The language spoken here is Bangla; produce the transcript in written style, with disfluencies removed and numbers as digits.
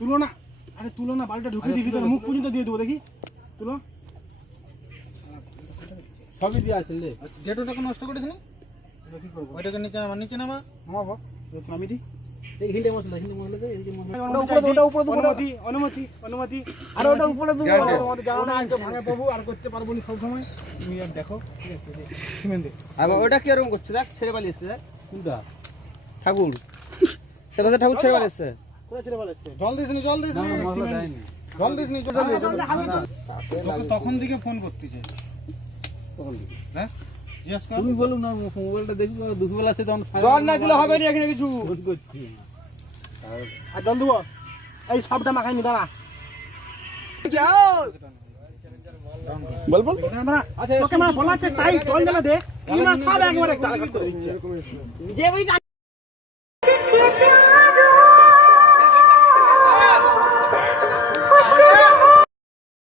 তুলো না, আরে তুলো না, বালটা ঢুকিয়ে দিবি তোর মুখ পর্যন্ত দিয়ে দেবো, দেখি তুলো। সবই দিয়ে আছে লে। জেটোটাকে নষ্ট করিস না, কি করবো? ওইটাকে নিচে নামা, নিচে নামা, নামাবো, নামি দি। এই হিন্দি মশলা দে, এই যে মশলা। ওটা উপরে দেবো, অনুমতি, অনুমতি, অনুমতি। আর ওটা উপরে দেবো। আমাদের জানো না, আজকে ভাঙা পাবো আর করতে পারবো না সব সময়। তুমি আর দেখো, ঠিক আছে, সিমেন্ট দে। আর ওটা কি এরকম করছে দেখ, ছেড়ে পালিয়েছে দেখ। কোনটা? ঠাকুর। সেটা ঠাকুর ছেড়ে পালিয়েছে। কোথায় ছেড়ে পালাচ্ছে? জল দিস নি, জল দিস নি, মশলা দেয়নি। জল দিস নি, জল দিস নি। তখন দিকে ফোন করতেছে। তখন দিকে। হ্যাঁ? জিজ্ঞেস কর। তুমি বলো না, মোবাইলটা দেখি দুপুরবেলা সে তখন জল না দিলে হবে না এখানে কিছু। ফোন করছি। আর জল দেবো, এই সবটা মাখাই নি, দাঁড়া। বল বল। আচ্ছা, তোকে মানে বলা হচ্ছে তাই জল জ্বালা দে, এই না সব একবারে টাল করে দিচ্ছে।